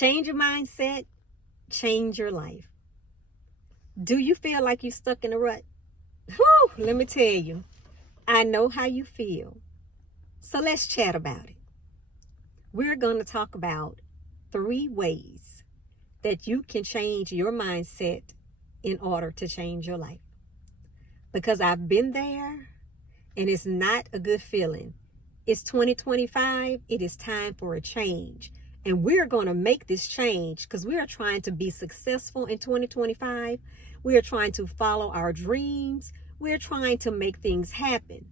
Change your mindset, change your life. Do you feel like you're stuck in a rut? Whew, let me tell you, I know how you feel. So let's chat about it. We're going to talk about 3 ways that you can change your mindset in order to change your life. Because I've been there and it's not a good feeling. It's 2025. It is time for a change. And we're going to make this change because we are trying to be successful in 2025. We are trying to follow our dreams. We're trying to make things happen.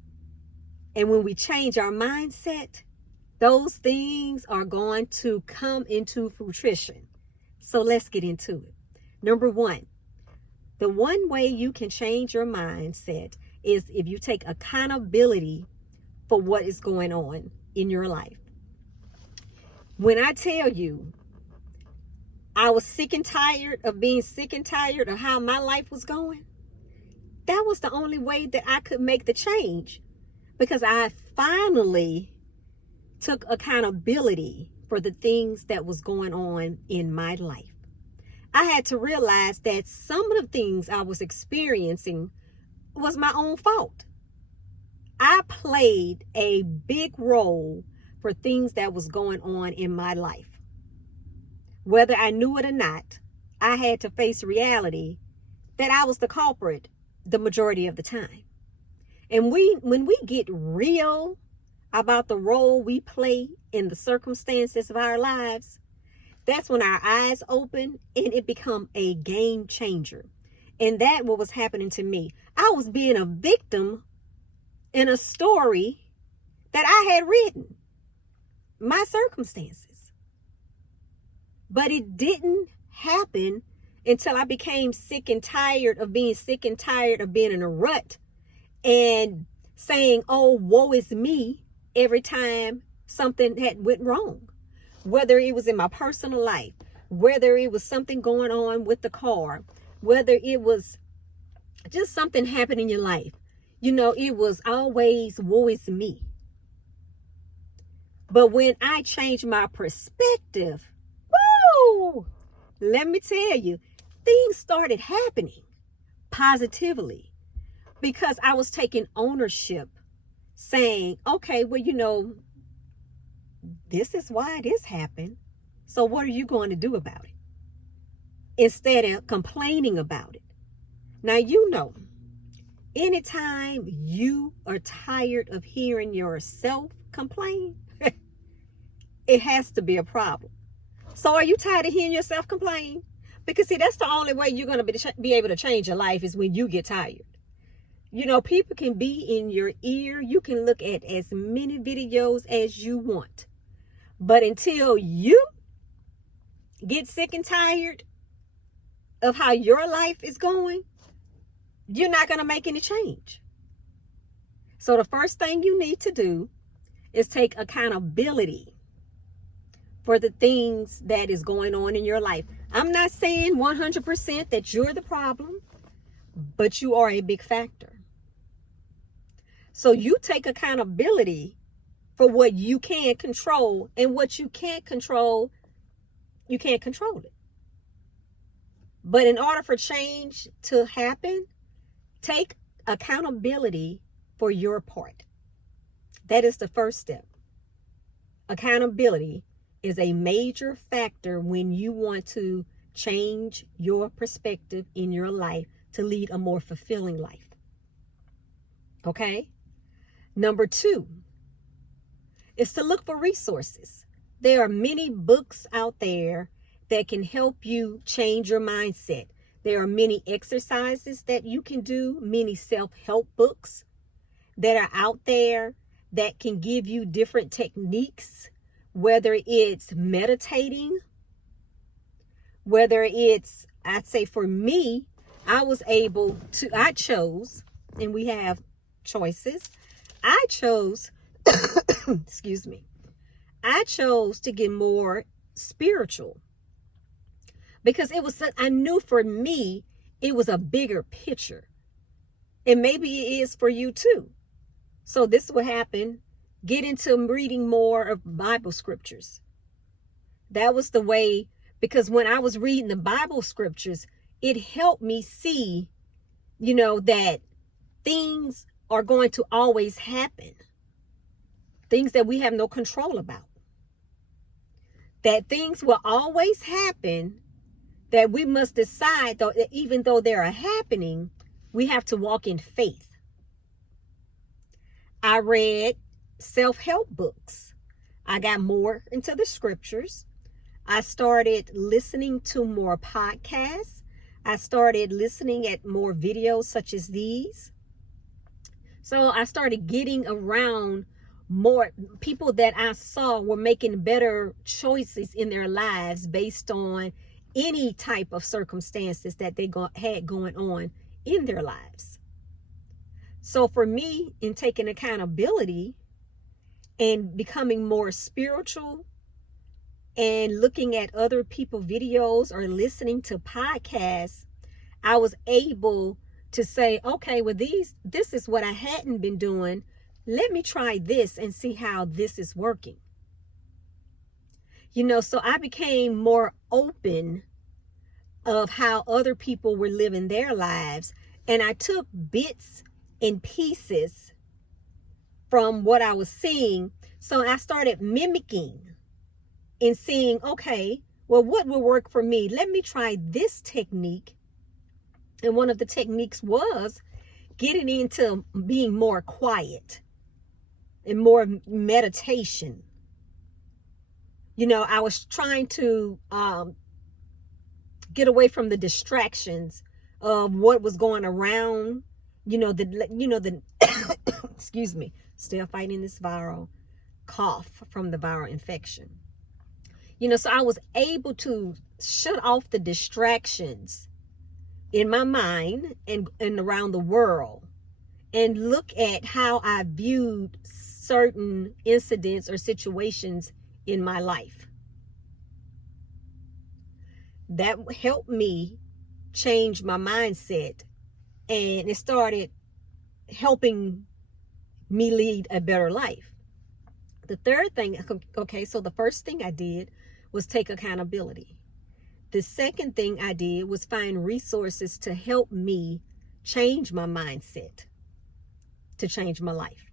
And when we change our mindset, those things are going to come into fruition. So let's get into it. Number 1, the one way you can change your mindset is if you take accountability for what is going on in your life. When I tell you, I was sick and tired of being sick and tired of how my life was going, that was the only way that I could make the change, because I finally took accountability for the things that was going on in my life. I had to realize that some of the things I was experiencing was my own fault. I played a big role for things that was going on in my life. Whether I knew it or not, I had to face reality that I was the culprit the majority of the time. And when we get real about the role we play in the circumstances of our lives, that's when our eyes open and it become a game changer. And that what was happening to me. I was being a victim in a story that I had written, my circumstances. But it didn't happen until I became sick and tired of being sick and tired of being in a rut and saying, oh, woe is me, every time something had went wrong. Whether it was in my personal life, whether it was something going on with the car, whether it was just something happened in your life. You know, it was always woe is me. But when I changed my perspective, woo, let me tell you, things started happening positively because I was taking ownership, saying, okay, well, you know, this is why this happened. So what are you going to do about it? Instead of complaining about it. Now, you know, anytime you are tired of hearing yourself complain, it has to be a problem. So are you tired of hearing yourself complain? Because see, that's the only way you're going to be able to change your life is when you get tired. You know, people can be in your ear. You can look at as many videos as you want. But until you get sick and tired of how your life is going, you're not going to make any change. So the first thing you need to do is take accountability for the things that is going on in your life. I'm not saying 100% that you're the problem, but you are a big factor. So you take accountability for what you can control, and what you can't control, you can't control it. But in order for change to happen, take accountability for your part. That is the first step. Accountability is a major factor when you want to change your perspective in your life to lead a more fulfilling life. Okay? Number 2 is to look for resources. There are many books out there that can help you change your mindset. There are many exercises that you can do, many self-help books that are out there that can give you different techniques, whether it's meditating, whether it's, I'd say for me, I chose, and we have choices. I chose, excuse me, I chose to get more spiritual because I knew for me, it was a bigger picture. And maybe it is for you too. So this is what happened. Get into reading more of Bible scriptures. That was the way Because when I was reading the Bible scriptures, it helped me see, you know, that things are going to always happen. Things that we have no control about. That things will always happen, that we must decide, though, that even though they are happening, we have to walk in faith. I read self-help books. I got more into the scriptures. I started listening to more podcasts. I started listening at more videos such as these. So I started getting around more people that I saw were making better choices in their lives based on any type of circumstances that they had going on in their lives. So for me, in taking accountability and becoming more spiritual and looking at other people's videos or listening to podcasts, I was able to say, okay, well, this is what I hadn't been doing. Let me try this and see how this is working. You know, so I became more open of how other people were living their lives. And I took bits and pieces from what I was seeing. So I started mimicking and seeing, okay, well, what will work for me? Let me try this technique. And one of the techniques was getting into being more quiet and more meditation. You know, I was trying to get away from the distractions of what was going around. The excuse me, still fighting this viral cough from the viral infection. You know, so I was able to shut off the distractions in my mind and around the world and look at how I viewed certain incidents or situations in my life. That helped me change my mindset, and it started helping me lead a better life. The third thing, okay, so the first thing I did was take accountability. The second thing I did was find resources to help me change my mindset, to change my life.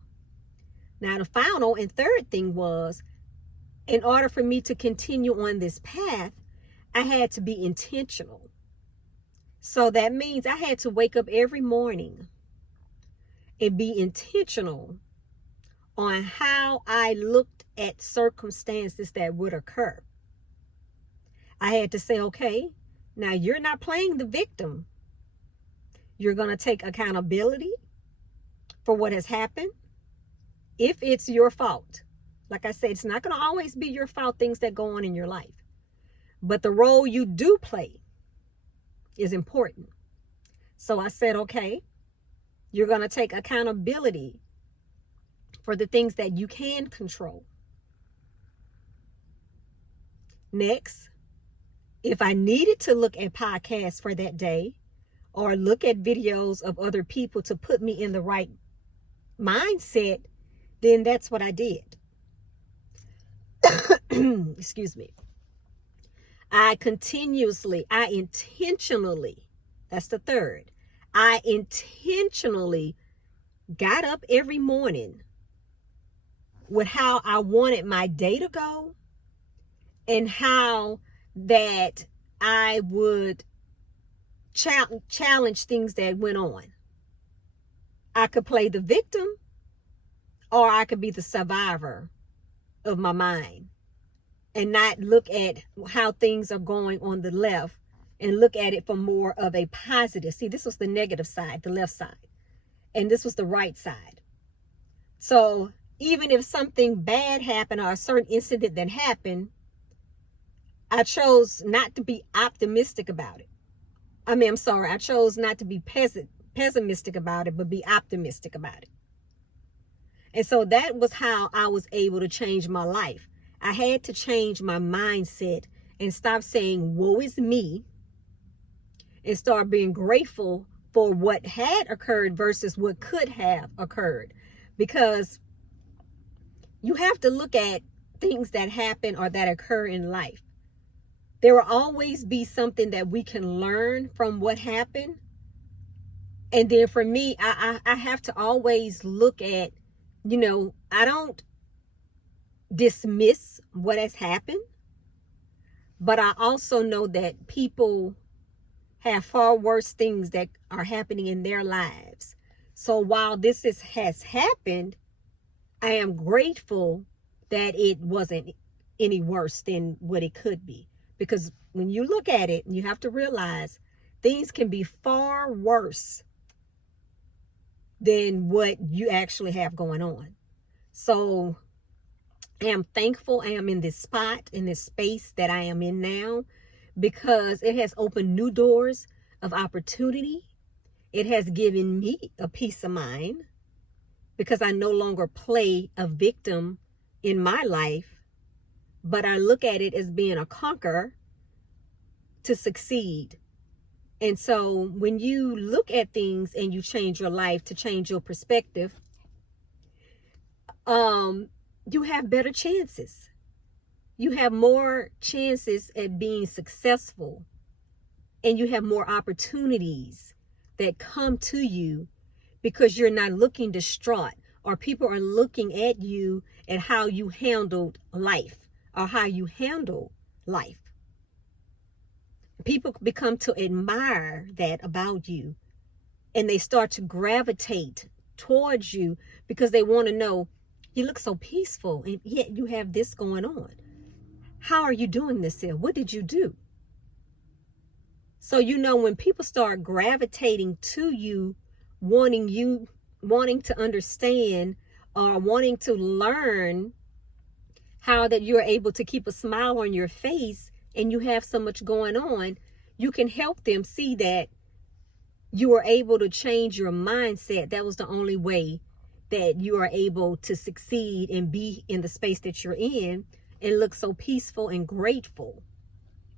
Now, the final and third thing was, in order for me to continue on this path, I had to be intentional. So that means I had to wake up every morning and be intentional on how I looked at circumstances that would occur. I had to say, okay, now you're not playing the victim. You're going to take accountability for what has happened. If it's your fault, like I said, it's not going to always be your fault, things that go on in your life. But the role you do play is important. So I said, okay, you're going to take accountability for the things that you can control. Next, if I needed to look at podcasts for that day or look at videos of other people to put me in the right mindset, then that's what I did. Excuse me. I intentionally, that's the third, I intentionally got up every morning with how I wanted my day to go and how that I would challenge things that went on. I could play the victim, or I could be the survivor of my mind and not look at how things are going on the left and look at it from more of a positive. See, this was the negative side, the left side, and this was the right side. So even if something bad happened or a certain incident that happened, I chose not to be optimistic about it. I chose not to be pessimistic about it, but be optimistic about it. And so that was how I was able to change my life. I had to change my mindset and stop saying, woe is me, and start being grateful for what had occurred versus what could have occurred. Because you have to look at things that happen or that occur in life. There will always be something that we can learn from what happened. And then for me, I have to always look at, I don't dismiss what has happened, but I also know that people have far worse things that are happening in their lives. So while has happened, I am grateful that it wasn't any worse than what it could be. Because when you look at it, you have to realize things can be far worse than what you actually have going on. So I am thankful I am in this spot, in this space that I am in now, because it has opened new doors of opportunity. It has given me a peace of mind because I no longer play a victim in my life, but I look at it as being a conqueror to succeed. And so when you look at things and you change your life to change your perspective, you have better chances. You have more chances at being successful, and you have more opportunities that come to you because you're not looking distraught, or people are looking at you at how you handled life or how you handle life. People become to admire that about you, and they start to gravitate towards you because they want to know, you look so peaceful and yet you have this going on. How are you doing this here? What did you do? So, when people start gravitating to you, wanting to understand or wanting to learn how that you're able to keep a smile on your face and you have so much going on, you can help them see that you were able to change your mindset. That was the only way that you are able to succeed and be in the space that you're in and look so peaceful and grateful,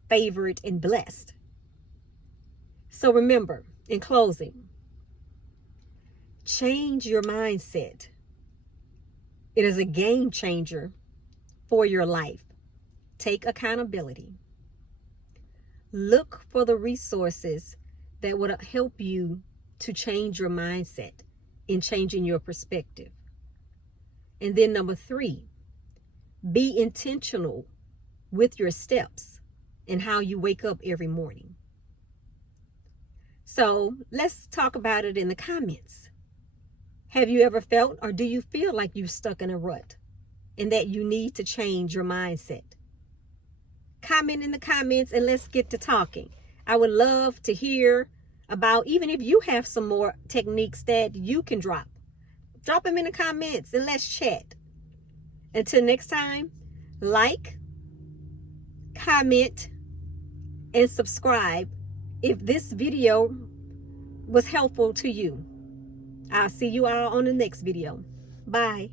favored and blessed. So remember, in closing, change your mindset. It is a game changer for your life. Take accountability. Look for the resources that would help you to change your mindset in changing your perspective. And then number 3, be intentional with your steps and how you wake up every morning. So let's talk about it in the comments. Have you ever felt, or do you feel like you're stuck in a rut and that you need to change your mindset? Comment in the comments and let's get to talking. I would love to hear about, even if you have some more techniques that you can drop them in the comments and let's chat. Until next time, like, comment, and subscribe if this video was helpful to you. I'll see you all on the next video. Bye.